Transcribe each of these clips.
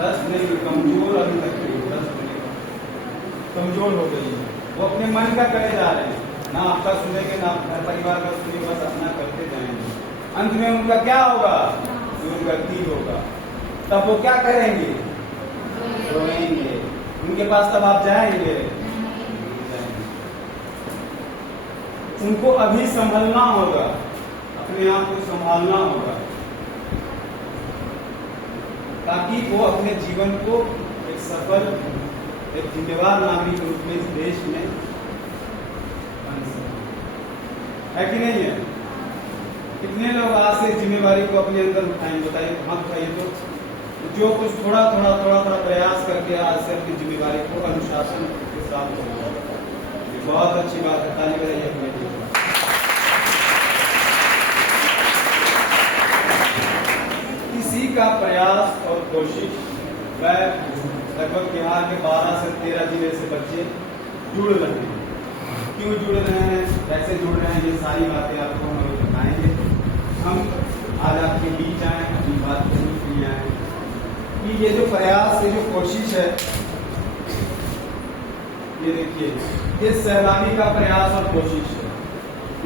भ्रष्ट नहीं, कमजोर अभी तक नहीं, भ्रष्ट नहीं, कमजोर हो गई है। वो अपने मन का करे जा रहे हैं, ना आपका सुनेंगे ना घर परिवार का सुनेंगे, बस अपना करते जाएंगे। अंत में उनका क्या होगा? दुर्गति होगा। तब वो क्या करेंगे? रोएंगे। उनके पास तब आप जाएंगे? उनको अभी संभलना होगा, अपने आप को संभालना होगा, ताकि वो अपने जीवन को एक सफल, एक जिम्मेवार नागरिक के रूप में इस देश में बन सके। है कि नहीं है? कितने लोग आज से जिम्मेवारी को अपने अंदर उठाएंगे? बताइए, हम उठाइए तो जो कुछ थोड़ा थोड़ा प्रयास करके आज से अपनी जिम्मेवारी को अनुशासन के साथ करेंगे। ये बहुत अच्छी बात है, ताली बजाइए अपने लिए। किसी का प्रयास और कोशिश, वह लगभग बिहार के 12 से 13 जिले से बच्चे जुड़ रहे हैं। क्यों जुड़ रहे हैं, कैसे जुड़ रहे हैं, ये सारी बातें आपको हम अभी बताएंगे। हम आज आपके बीच आए, अपनी बात करने के लिए आए कि ये जो प्रयास, ये जो कोशिश है, ये देखिए, ये सहभागी का प्रयास और कोशिश है।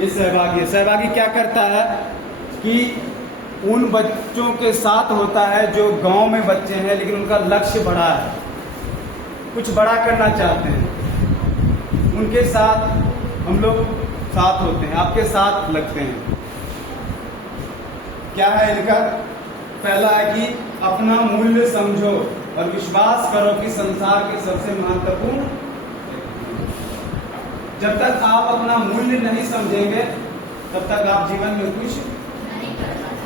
ये सहभागी क्या करता है कि उन बच्चों के साथ होता है जो गांव में बच्चे हैं, लेकिन उनका लक्ष्य बड़ा है, कुछ बड़ा करना चाहते हैं। उनके साथ हम लोग साथ होते हैं, आपके साथ लगते हैं। क्या है इनका? पहला है कि अपना मूल्य समझो और विश्वास करो कि संसार के सबसे महत्वपूर्ण। जब तक आप अपना मूल्य नहीं समझेंगे, तब तक आप जीवन में कुछ नहीं कर सकते।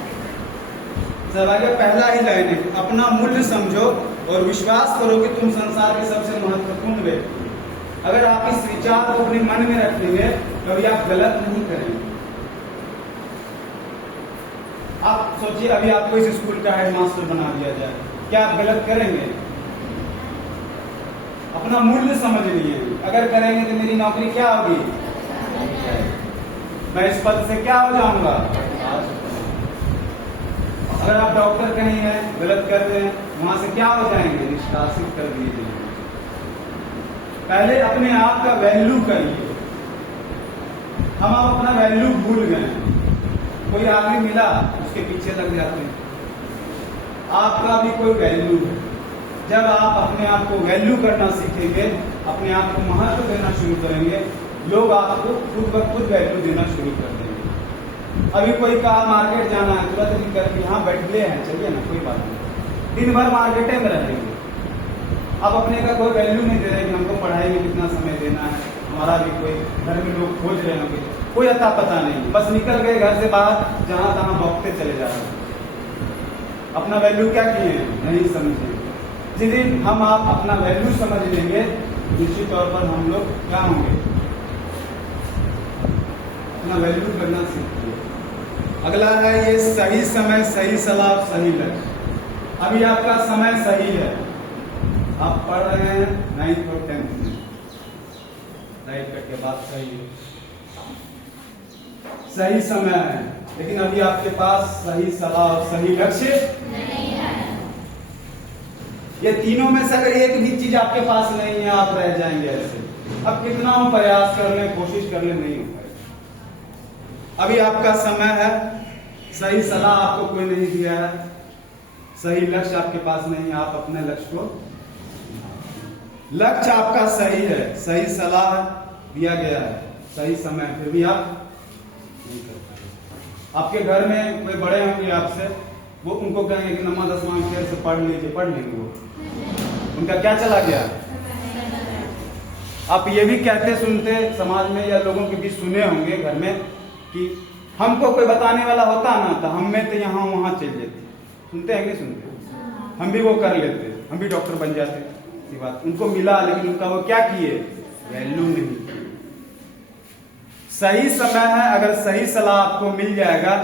पहला ही लाइन है, अपना मूल्य समझो और विश्वास करो कि तुम संसार के सबसे महत्वपूर्ण व्यक्ति। अगर आप इस विचार को अपने मन में रखेंगे, कभी आप गलत नहीं करेंगे। आप सोचिए, अभी आपको इस स्कूल का हेडमास्टर बना दिया जाए, क्या आप गलत करेंगे? अपना मूल्य समझ लिए, अगर करेंगे तो मेरी नौकरी क्या होगी? मैं इस पद से क्या हो जाऊंगा? अगर आप डॉक्टर कहीं हैं, गलत कर रहे हैं, वहां से क्या हो जाएंगे? निष्कासित कर दिए जाएंगे। पहले अपने आप का वैल्यू करिए। हम आप अपना वैल्यू भूल गए। कोई आदमी मिला, उसके पीछे लग जाते हैं। आपका भी कोई वैल्यू है। जब आप अपने आप को वैल्यू करना सीखेंगे, अपने आप को महत्व देना शुरू करेंगे, लोग आपको खुद ब खुद वैल्यू देना शुरू कर देंगे। अभी कोई कहा मार्केट जाना है, तुरंत निकल के यहाँ बैठे हैं, चलिए ना, कोई बात नहीं, दिन भर मार्केटे में रहेंगे। आप अपने का कोई वैल्यू नहीं दे रहे कि हमको पढ़ाई में कितना समय देना है, हमारा भी कोई घर में लोग खोज रहे होंगे, कोई अता पता नहीं, बस निकल गए घर से बाहर, जहां तहां भौंकते चले जा रहे हैं। अपना वैल्यू क्या किए? नहीं समझे। जिस दिन हम आप अपना वैल्यू समझ लेंगे, निश्चित तौर पर हम लोग क्या होंगे? अपना वैल्यू करना सीखिए। अगला है ये सही समय, सही सलाह, सही लक्ष्य। अभी आपका समय सही है, आप पढ़ रहे हैं 9th और 10th में, राइट करके बात सही है, सही समय है, लेकिन अभी आपके पास सही सलाह और सही लक्ष्य नहीं है। ये तीनों में से अगर एक भी चीज आपके पास नहीं है, आप रह जाएंगे ऐसे। अब कितना हम प्रयास कर ले, कोशिश कर ले, नहीं हो पाएगा। अभी आपका समय है, सही सलाह आपको कोई नहीं दिया है, सही लक्ष्य आपके पास नहीं है, आप अपने लक्ष्य को, लक्ष्य आपका सही है, सही सलाह दिया गया है, सही समय, फिर भी आप नहीं कर पाए। आपके घर में कोई बड़े होंगे आपसे, वो उनको कहेंगे कि नमा 10वां अक्षर से पढ़ लीजिए, पढ़ लेंगे वो, उनका क्या चला गया? आप ये भी कहते सुनते समाज में या लोगों के बीच सुने होंगे घर में कि हमको कोई बताने वाला होता ना, तो हम में तो यहाँ वहां चल जाते। सुनते हैं कि नहीं सुनते? हम भी वो कर लेते, हम भी डॉक्टर बन जाते। सी बात, उनको मिला, लेकिन उनका वो क्या किए? वैल्यू नहीं। सही समय है, अगर सही सलाह आपको मिल जाएगा,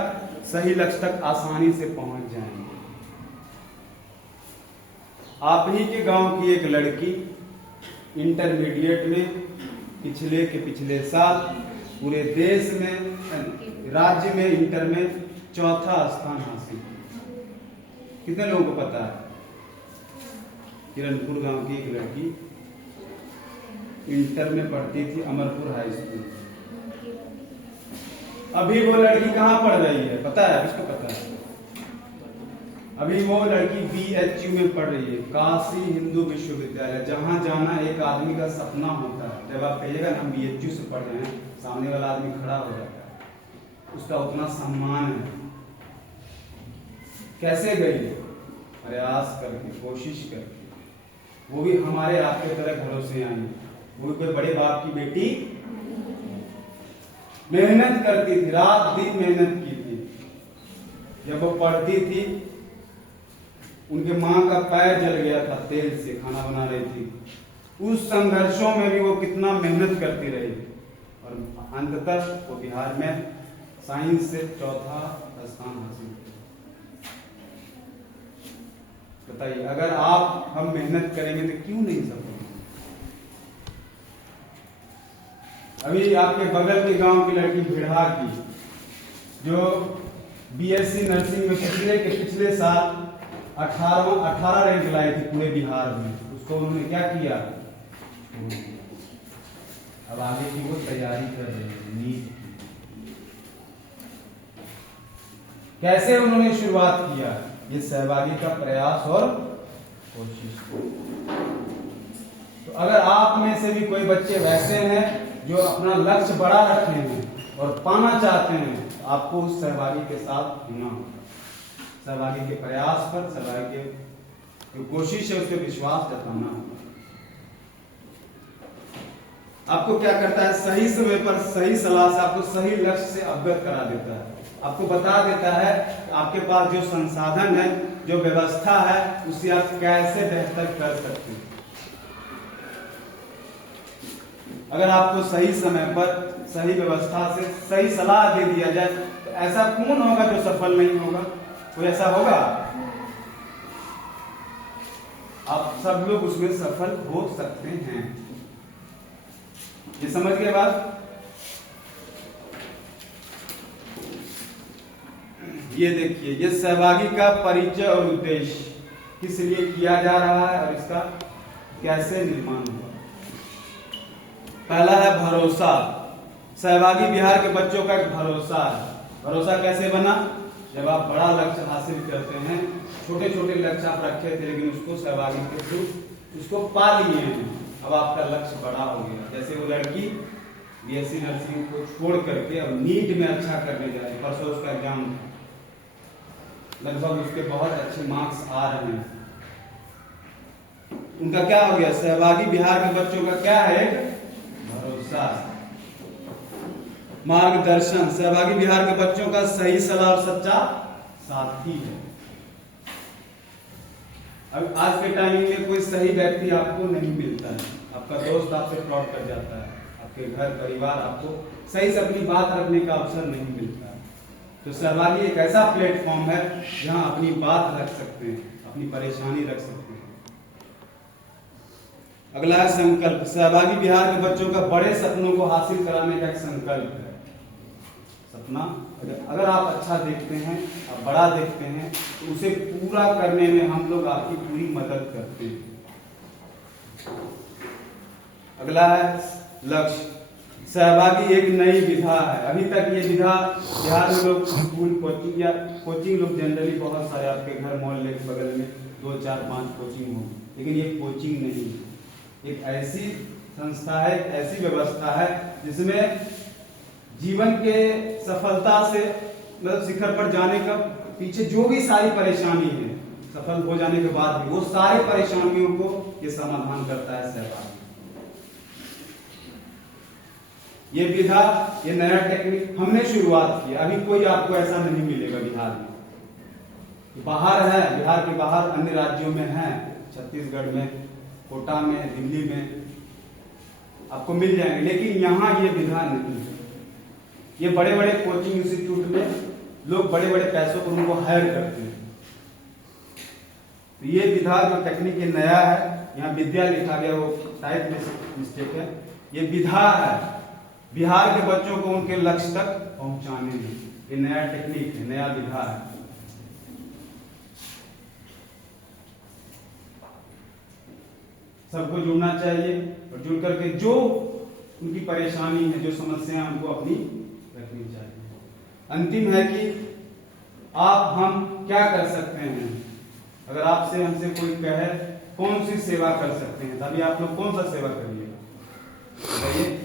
सही लक्ष्य तक आसानी से पहुंच जाएंगे। आप ही के गांव की एक लड़की इंटरमीडिएट में पिछले साल पूरे देश में, राज्य में, इंटर में 4था स्थान हासिल। कितने लोगों को पता है? किरणपुर गांव की एक लड़की इंटर में पढ़ती थी, अमरपुर हाई स्कूल। अभी वो लड़की कहाँ पढ़ रही है पता है? किसको पता है? अभी वो लड़की BHU में पढ़ रही है, काशी हिंदू विश्वविद्यालय, जहां जाना एक आदमी का सपना होता है। जब आप कहिएगा ना हम BHU से पढ़ रहे हैं, सामने वाला आदमी खड़ा हो जाता है, उसका उतना सम्मान है। कैसे गई? प्रयास करके, कोशिश करके, वो भी हमारे आपके तरह घरों से आई, वो भी कोई बड़े बाप की बेटी, मेहनत करती थी, रात दिन मेहनत की थी। जब वो पढ़ती थी, उनके माँ का पैर जल गया था तेल से, खाना बना रही थी। उस संघर्षों में भी वो कितना मेहनत करती रही और अंततः वो बिहार में साइंस से चौथा स्थान हासिल किया। बताइए, अगर हम मेहनत करेंगे तो क्यों नहीं सफल? अभी आपके बगल के गांव की लड़की भिड़हा की, जो BSc नर्सिंग में पिछले साल 18 रैंक लाई थी पूरे बिहार में, उसको उन्होंने क्या किया? अब आगे की वो तैयारी कर रहे हैं नीट की। कैसे उन्होंने शुरुआत किया? ये सहभागी का प्रयास और कोशिश। तो अगर आप में से भी कोई बच्चे वैसे हैं जो अपना लक्ष्य बड़ा रखे हैं और पाना चाहते हैं, तो आपको उस सहभागी के साथ होना होगा। सहभागी के प्रयास पर, सहभागी की जो कोशिश है उस पर विश्वास जताना होगा। आपको क्या करता है? सही समय पर सही सलाह से आपको सही लक्ष्य से अवगत करा देता है, आपको बता देता है कि आपके पास जो संसाधन है, जो व्यवस्था है, उसे आप कैसे बेहतर कर सकते हैं। अगर आपको सही समय पर सही व्यवस्था से सही सलाह दे दिया जाए, तो ऐसा कौन होगा जो सफल नहीं होगा? कोई ऐसा होगा? आप सब लोग उसमें सफल हो सकते हैं। ये समझ के बाद ये देखिए, ये सहभागी का परिचय और उद्देश्य किस लिए किया जा रहा है और इसका कैसे निर्माण हुआ। पहला है भरोसा। सहभागी बिहार के बच्चों का एक भरोसा है। भरोसा कैसे बना? जब आप बड़ा लक्ष्य हासिल करते हैं, छोटे छोटे लक्ष्य आप रखे थे लेकिन उसको सहभागी के थ्रू उसको पा लिए हैं, अब आपका लक्ष्य बड़ा हो गया। जैसे वो लड़की BSc नर्सिंग को छोड़ करके अब नीट में अच्छा करने जा रही, परसों उसका एग्जाम था, लगभग उसके बहुत अच्छे मार्क्स आ रहे हैं। उनका क्या हो गया? सहभागी बिहार के बच्चों का क्या है? भरोसा, मार्गदर्शन। सहभागी बिहार के बच्चों का सही सलाह और सच्चा साथी है। अब आज के टाइमिंग में कोई सही व्यक्ति आपको नहीं मिलता है। आपका दोस्त आपसे फ्रॉड कर जाता है, आपके घर परिवार आपको सही से अपनी बात रखने का अवसर नहीं मिलता है। तो सहभागी एक ऐसा प्लेटफॉर्म है जहां अपनी बात रख सकते हैं, अपनी परेशानी रख सकते हैं। अगला है संकल्प। सहभागी बिहार के बच्चों का बड़े सपनों को हासिल कराने का एक संकल्प है। सपना अगर आप अच्छा देखते हैं, आप बड़ा देखते हैं, तो उसे पूरा करने में हम लोग आपकी पूरी मदद करते हैं। अगला है लक्ष्य। सहभागी एक नई विधा है। अभी तक ये विधा बिहार में लोग स्कूल कोचिंग या कोचिंग लोग जनरली बहुत सारे आपके घर मोहल्ले के बगल में 2, 4, 5 कोचिंग होगी, लेकिन ये कोचिंग नहीं है। एक ऐसी संस्था है, एक ऐसी व्यवस्था है जिसमें जीवन के सफलता से मतलब शिखर पर जाने का पीछे जो भी सारी परेशानी है, सफल हो जाने के बाद भी वो सारी परेशानियों को ये समाधान करता है सहभागी। ये विधा, ये नया टेक्निक हमने शुरुआत की। अभी कोई आपको ऐसा नहीं मिलेगा बिहार में। बाहर है, बिहार के बाहर अन्य राज्यों में है, छत्तीसगढ़ में, कोटा में, दिल्ली में आपको मिल जाएंगे, लेकिन यहाँ ये विधा नहीं है। ये बड़े बड़े कोचिंग इंस्टीट्यूट में लोग बड़े बड़े पैसों पर उनको हायर करते हैं। तो ये विधा जो टेक्निक ये नया है, यहाँ विद्या लिखा गया, वो टाइप में मिस्टेक है। ये विधा है बिहार के बच्चों को उनके लक्ष्य तक पहुंचाने में। ये नया टेक्निक है, नया विधा है। सबको जुड़ना चाहिए और जुड़ करके जो उनकी परेशानी है, जो समस्या है, उनको अपनी रखनी चाहिए। अंतिम है कि आप हम क्या कर सकते हैं। अगर आपसे हमसे कोई कहे कौन सी सेवा कर सकते हैं, तभी आप लोग कौन सा सेवा करिएगा बताइए।